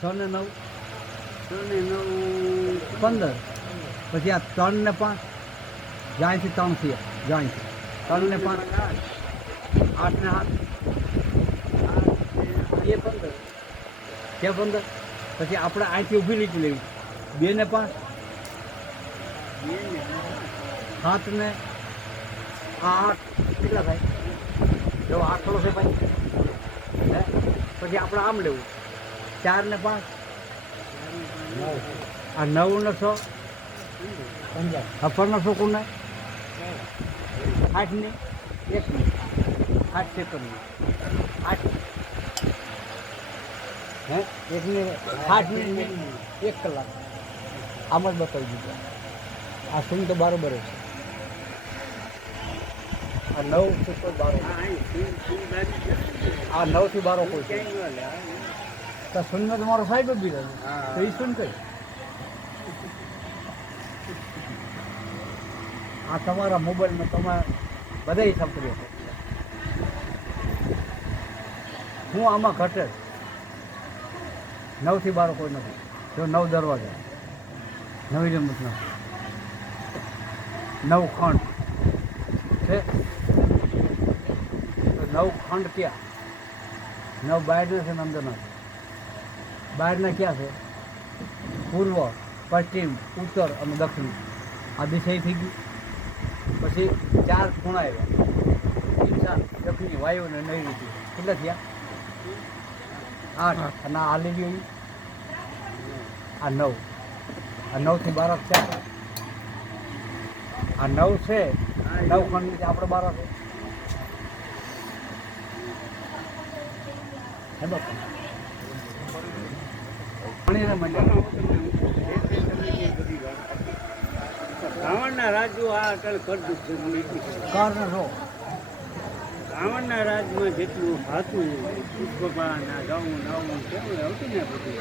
છ ને નવ. ત્રણ ને નવ પંદર. પછી આ ત્રણ ને પાંચ. જ્યાંથી ત્રણ થયા, જ્યાંથી. ત્રણ ને પાંચ. આઠ ને આઠ. બે પંદર. કે પંદર. પછી આપણે અહીંથી ઊભી લીટી લેવી. બે ને પાંચ. બે સાત ને આઠ. કેટલા થાય? જો આઠ થોડો છે ભાઈ પછી આપણે આમ લેવું. ચાર ને પાંચ આ નવ ને છ અફરના છોકરું ને આઠ ને એક ને આઠ સેકન્ડ ને આઠ હે એક ને આઠ મિનિટ ને એક કલાક આમ જ બતાવી દીધું આ શૂન્ય તો બરોબર છે આ નવથી કોઈ બારો હા અહીં સિંહ સિંહ બાજુ છે ને. આ નવથી બારો કોઈ છે ક્યાંય ન લે તો સુનનો તમારો સાહેબ જ બી રહે હા. તો એ સુન કઈ? આ તમારા મોબાઈલમાં તમે બધા છે. હું આમાં ઘટે. નવથી બારો કોઈ નથી. જો નવ દરવાજા. નવી રમત નવ ખંડ. છે? નવ ખંડ ક્યાં? નવ બહારના છે અંદર છે બહારના ક્યાં છે? પૂર્વ, પશ્ચિમ, ઉત્તર અને દક્ષિણ. આ દિશા થઈ ગયું પછી ચાર ખૂણા આવ્યા. ઈશાન, દક્ષિણી, વાયુ અને નૈઋત્ય કેટલા થયા? આઠ. અને આ લેવી આ નવ. આ નવથી બાર ચાર આ નવ છે? નવ ખંડ આપણે બાર છે રાવણના રાજ્યો આ અટલ કરતું છે રાવણના રાજમાં જેટલું હતું ભગવાન ના ગૌ કેવું હતું ને બધું?